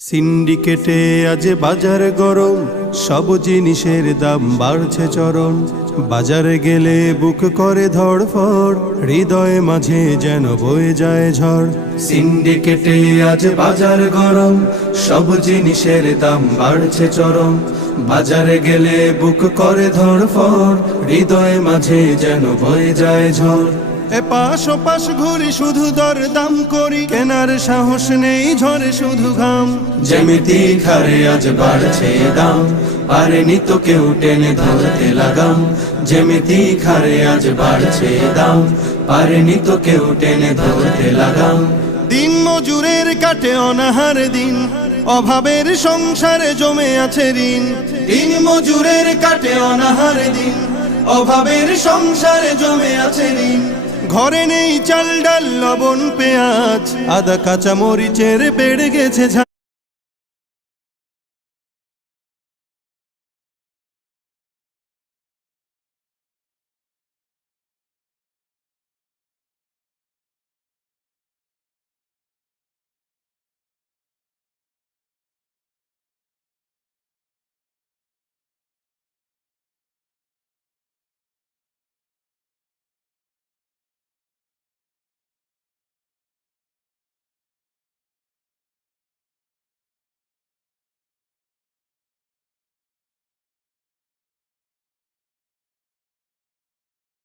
সিন্ডিকেটে আজ বাজার গরম, সব জিনিসের দাম বাড়ছে চরম। বাজারে গেলে বুক করে ধড়ফড়, হৃদয়ে মাঝে যেন বয়ে যায় ঝড়। সিন্ডিকেটে আজ বাজার গরম, সব জিনিসের দাম বাড়ছে চরম। বাজারে গেলে বুক করে ধড়ফড়, হৃদয়ে মাঝে যেন বয়ে যায় ঝড়। এপাশ ওপাশ ঘুরি শুধু দর দাম করি, কেনার সাহস নেই ঝরে শুধু ঘাম। যেমিতি খারে আজ বাড়ছে দাম, পারেনি তো কেউ টেনে ধরতে লাগাম। যেমিতি খারে আজ বাড়ছে দাম, পারেনি তো কেউ টেনে ধরতে লাগাম। দিন মজুরের কাটে অনাহার দিন, অভাবের সংসারে জমে আছে ঋণ। দিন মজুরের কাটে অনাহার দিন, অভাবের সংসারে জমে আছে ঋণ। ঘরে নেই চাল ডাল লবণ পেঁয়াজ, আদা কাঁচা মরিচের বেড়ে গেছে ঝাল।